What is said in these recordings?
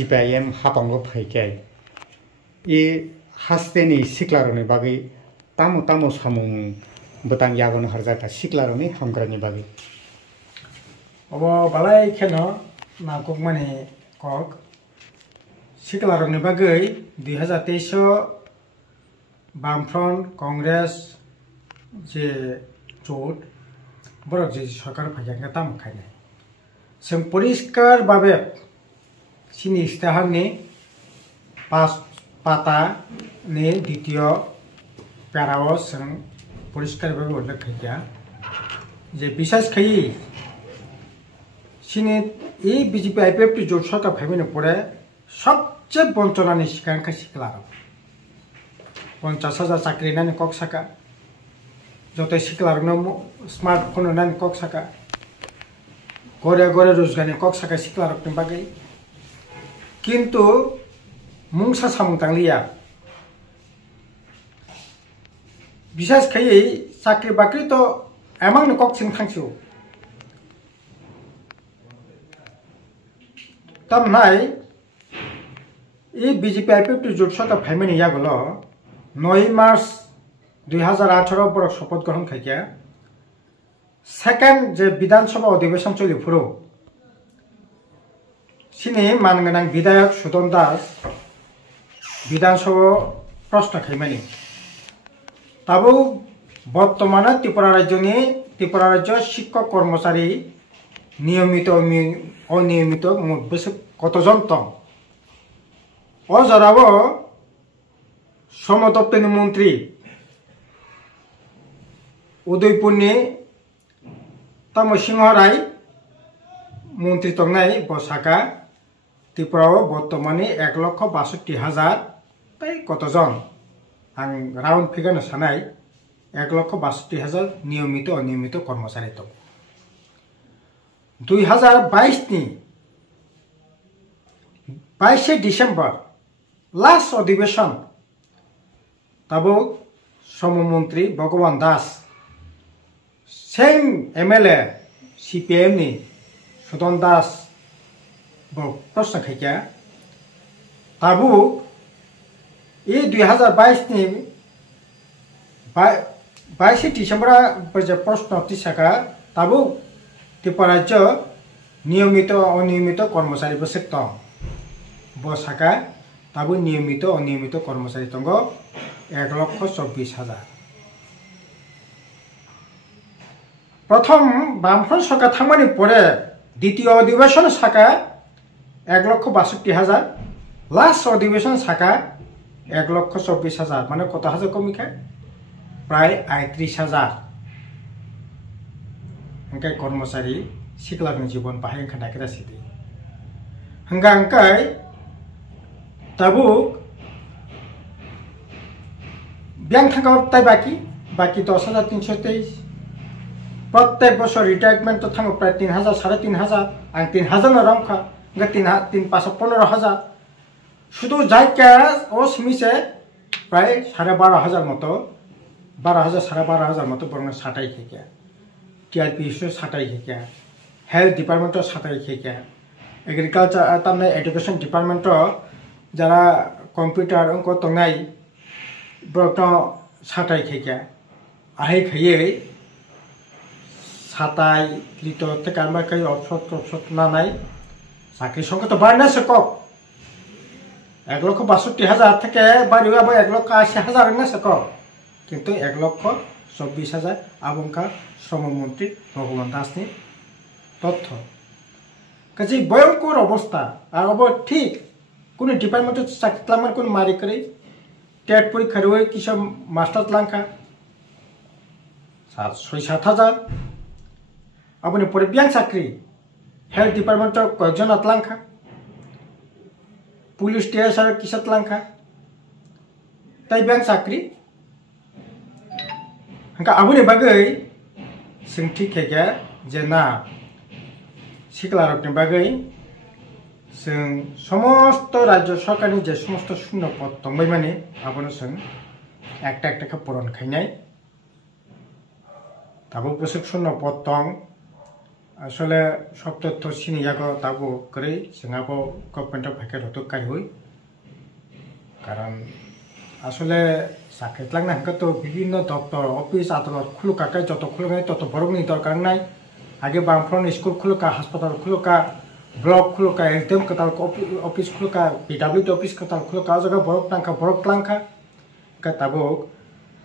CPIM hapango phaikai e hasteni siklaroni bagai tamo samung betang yagon harjata siklaroni hamgrani bagai obo balai kheno na kokmani kok siklaroni bagai 2023 Bamfront Congress je jot borok je sarkar phaijakna tam khainai जों परिष्कार भावे सिनि इस्ताहारनि 5 पाता नि द्वितीय प्याराव जों परिष्कार भावे उल्लेख खाया जे विशेष खाई सिनि ए बीजेपी आईपीएफ टी जोट सरकार फाइमेन परे सबसे बंचनानि सिगांखा सिखला 50,000 चाकरी नानि कक साका जते सिखलारनो स्मार्टफोन नानि कक साका गरे रोजगारनि कक साका सिखलारनि बागै किन्तु मुंसा सामुं तांलिया विशेष खायै साख्रि बाख्रि तो एमांनो कक सिं थांसिउ तमनाय ए बीजेपी आईपीएफ जोट सरकार फाइमेन यागलो 9 मार्च 2018 बरक शपथ ग्रहण खाइया सेकेंड जे विधानसभा अधिवेशन चलि फुरो सिनि मानगोनां विधायक सुदन दास विधानसभा प्रश्न खाइमानि ताबो बर्तमान त्रिपुरा राज्य शिक्षक कर्मचारी नियमित अनियमित बसे कतजन दं अजराबो श्रम दप्तरनि मन्त्री उदयपुरनि तम सिंह राय मंत्री तंगनाय बसाका त्रिपुराव बर्तमानी 1,62,000 तै कतजन आं राउंड फिगार सानाय 1,62,000 नियमित अनियमित कर्मचारी दं 2022 नि 22 डिसेम्बर लास्ट अधिवेशन तबो श्रम मंत्री भगवान दास सेम एमएलए सीपीएम नि सुदन दास प्रश्न खाइया ताबु ए 2022 नि 22 डिसेम्बर प्रश्न तिसाका ताबु त्रिपुरा राज्य नियमित अनियमित कर्मचारी बसेक बसाका ताबु नियमित अनियमित कर्मचारी दंग 1,24,000 प्रथम बामफ्रन्ट सरकार थांमानि परे द्वितीय अधिवेशन साका 1,62,000 लास्ट अधिवेशन साका 1,24,000 माने कत हाजार कमिखा प्राय 38,000 हंकाय कर्मचारी सिखलारनि जीवन बाहाय खानायखा सिदि हंगा हंकाय ताबु ब्यांक थांगा ताय बाकी 10,323 प्रत्येक बছর रिटायरमेंट तो थांगो प्राय 3,000 3,500 आं 3,000 न रंखा ग 3,515,000 शुधु जायका ओ समिसे प्राय 12,500 मतो 12,000 12,500 मतो बरनो साटाय खेक्या टीआरपी सो साटाय खेक्या हेल्थ डिपार्टमेंट तो साटाय खेक्या एग्रीकल्चर तमने एजुकेशन डिपार्टमेंट तो जरा कंप्यूटर उनको तंगाई ब्रतो साटाय खेक्या आहाय खयै साताय लिटो तेकारमा कई ऑप्शन नानाय साखी संख्या तो बारना सकक 1,62,000 থেকে बारिवा 1,80,000 ना सकक किंतु 1,24,000 आबंका श्रम मंत्री भगवान दासनि तथ्य काजे भयंकर अवस्था और अब ठीक कोन डिपार्टमेंट चाकरी खालामनाय कोन मारि करे टेट परीक्षा रोय किसा मास्टर लांखा 6,000 अपने परे ब्यांक चाकरी हेल्थ डिपार्टमेंट कयजन अतलांखा पुलिस स्टेशन किस अतलांखा तै ब्यांक चाकरी हंका आबुनि बागै सोंथि खेग्या जेना सिखलारनि बागै जों समस्त राज्य सरकारनि जे समस्त शून्य पद दंबाय माने आबुनो जों एकटा पूरण खायनाय ताबो बोसोर शून्य पद दं আসলে সব তথ্য সিনিয়াগো তাবো করে जोंहाबो गभर्नमेन्टआव फाइके रतो काइहुई कारण আসলে চাকরি লাগনা তো বিভিন্ন দপ্তর অফিস আদালত খুলুকাকে যত খুলুকায় তত বড়নি দরকার নাই আগে বামফ্রন স্কুল খুলুকা হাসপাতাল খুলুকা ব্লক খুলুকা এসডিএম কতাল অফিস খুলুকা পিডব্লিউডি অফিস কতাল খুলুকা জায়গা বড় ক্লাঙ্কা তাবো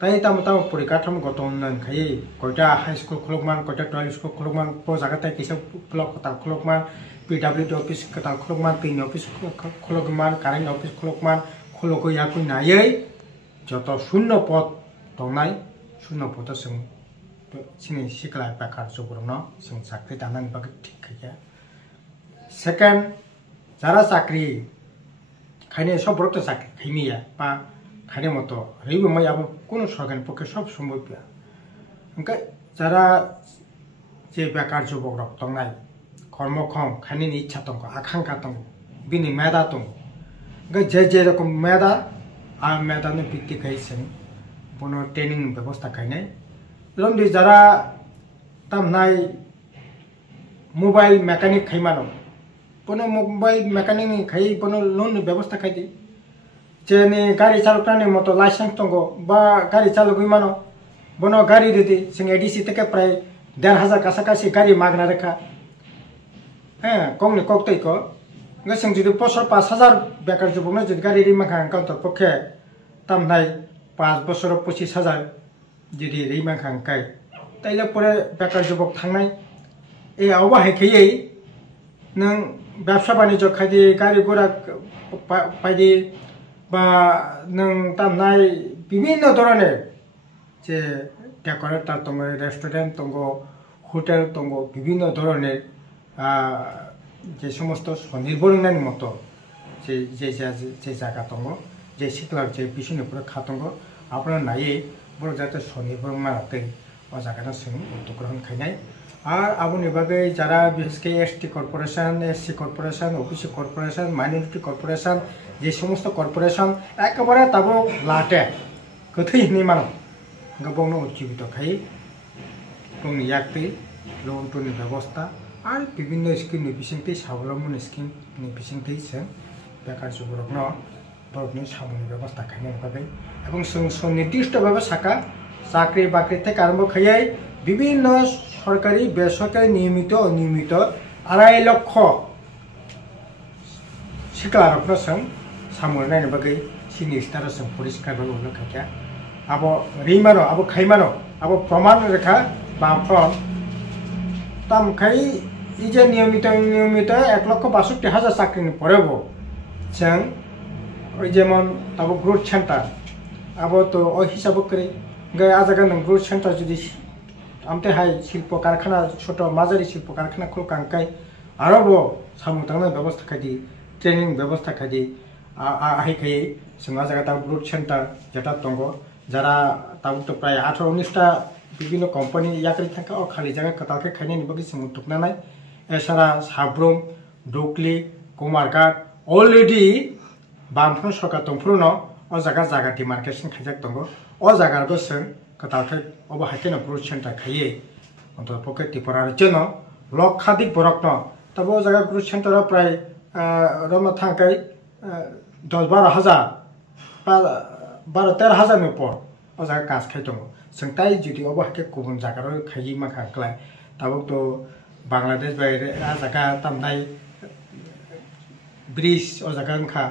তাই তাম পরিকাঠামোগত উন্নয়ন খাই কয়টা হাই স্কুল খুলুকমান কয়টা টয়েল স্কুল খুলুকমান জায়গাতে কিছু ব্লক কতাল খুলুকমান পিডব্লিউডি অফিস কতাল খুলুকমান পিন অফিস খুলুকমান কারেন্ট অফিস খুলুকমান खुलुको याकुई नायै जत शून्य पद दंनाय शून्य पद जों सिनि सिखला बेकार जबरनो जों साख्रि दानानै बागै ठीक खाया सेकेंड যারা চাকরি খাইনে সব বড় চাকরি খাইনিয়া বা খাইনে মতো রেবো মাই আবো কোন সরকারের পক্ষে সব সম্ভব না ओंखाय যারা যে বেকার যুবক দंनाय কর্মক্ষম খাইনে ইচ্ছা दं आकांक्षा दं बिनि मेदा दं जे रकम मेदा आ मेदा ने भित्ति खाइसें बनो ट्रेनिंग व्यवस्था खाइने लंदि जरा तामनाय मोबाइल मैकेनिक खाइमानो बनो मोबाइल मैकेनिक नि खाइ बनो लोन व्यवस्था खाइदि जेने गाड़ी चालकनि मतो लाइसेंस दंगो बा गाड़ी चालकइ मानो बनो गाड़ी दिदि जों एडिसि तके प्राय 1500 कासाकासि गाड़ी मागना रेखा कौनि कक्तैको जों जुदि बছর 5000 बेकार जुबकनो जुदि गाड़ी रिमाखा काउंटर पक्षे तामनाय 5 বছর 25000 जुदि रिमाखा काय ताइले परे बेकार जुबक थांनाय ए आवबा हायखैयै नों व्यवसा बानिज्य खायदि गाड़ी घोड़ा पाइदि बा नों तामनाय বিভিন্ন ধরনের যে ডেকোরেটর दङ रेस्टुरेंट दङ হোটেল दङ বিভিন্ন ধরনের যে সমস্ত স্বনির্ভর মতো যে জায়গা দङ যে সিকলার যে বিষয়नि উপরে খাতঙ্গ আপনারা নাইয়ে বড় যাতে স্বনির্ভর মারাতে ও জায়গাটা जों উদ্যোগ গ্রহণ খাইনাय আর আবুনি বাগে যারা বিশেষকে ST corporation SC corporation OBC corporation minority corporation যে সমস্ত কর্পোরেশন একেবারে তাবো লাটে গথৈনি মানো গবনো উজ্জীবিত খাই টনি ইয়াকতে লোন টনি ব্যবস্থা আর বিভিন্ন স্কিম বিশিংতে স্বাবলম্বন স্কিম বিশিংতে जों बेकार जुबकनो बरकनि सामनि व्यवस्था खायनाय बागै এবং সুনির্দিষ্টভাবে শাখা চাকরি বাকরি থেকে আরম্ভ খাইয়াই বিভিন্ন সরকারি বেসরকারি নিয়মিত অনিয়মিত 2.5 লক্ষ শিক্ষারত্ন जों সামলানাयनि बागै सिनि स्टार जों परिष्कारভাবে উল্লেখ খাইয়া আবো রিমানো আবো খাইমানো আবো প্রমাণ রেখা বামফ্রন তামখাই इजे नियमित 1,62,000 চাকরিनि পরেবো जों যেমন তাবো গ্রোথ সেন্টার আবো তো ওই হিসাব করে আজাগা নং গ্রোথ সেন্টার যদি আমতে হাই শিল্প কারখানা ছোট মাঝারি শিল্প কারখানা খুলকাঙ্কাই আরবো সামুতাংনা ব্যবস্থা খাইদি ট্রেনিং ব্যবস্থা খাইদি আহাইখাই जों আজাগা তাবো গ্রোথ সেন্টার যেটা দङ যারা তাবো তো প্রায় 18-19টা বিভিন্ন কোম্পানি ইয়াকরি থাকা ও খালি জায়গা কতালকে খাইনাयनि बागै जों उद्दोगनाय एसारा साब्रुम डुकली कुमारघाट अलरेडी बामफ्रन सरकार दंफ्रुनो ओ जागा डिमार्केशन खाइजाक दङ ओ जागारबो जों कतालके अबो हाइकेन ग्रोथ सेंटर खाइयै अन्त पके टिपरार जन लक्षाधिक बरकनो तबो जागा ग्रोथ सेंटर प्राय रमा थांकाय 10-12 हाजार बा 12-13 हाजारनि पर ओ जागा कास खाइ दङ जों ताइ जुदि अबो हाइके गुबुन जागार खाइयै माखा क्लाय तबो तो बांग्लादेश बायरे आजागा तामनाय ब्रिज ओ जागा खा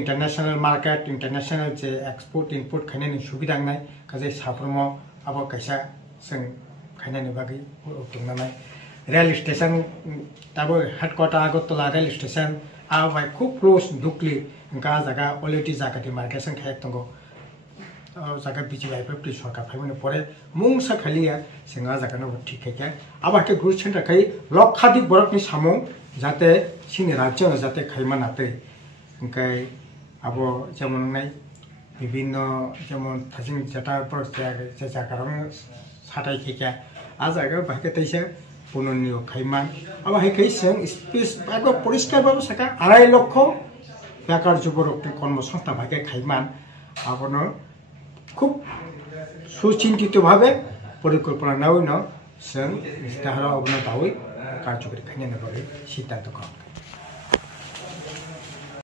इंटरनेशनल मार्केट इंटरनेशनल जे एक्सपोर्ट इम्पोर्ट खाइनायनि सुबिदा नाय काजे साफ्रोमो आबो कैसा जों खाइनायनि बागै उद्दोगनाय रेल स्टेशन ताबो हेडक्वार्टर आगरतला रेल स्टेशन आबाय खूब क्लोज डुकली गा जागा अलरेडी जागा डिमार्केशन खाइक दङ जागा बिजिआइफोर सरकार फाइमाने परे मुंसा खालिया जों जागानो ठीक खाइया आबाके ग्रोथ सेंटर खाइ लक्षाधिक बरकनि सामु जाते सिनि राज्य जाते खाइमानाते ओंखाय आबो जेमन नाय বিভিন্ন যেমন থাজিং যেটা যে জায়গারনো সাটাই খাইয়া आ जायगा बाहाय तैसे पुनर्नियोग खाइमान अब हाइकै जों स्पेस आगो परिष्कारभावे साका 2.5 লক্ষ बेकार जुबरकनि কর্মসংস্থান बाहाय खाइमान आबनो খুব সুচিন্তিতভাবে পরিকল্পনা নাও जों इस्ताहारा अबनो दावै কার্যকরী খাইনে সিদ্ধান্ত গ্রহণ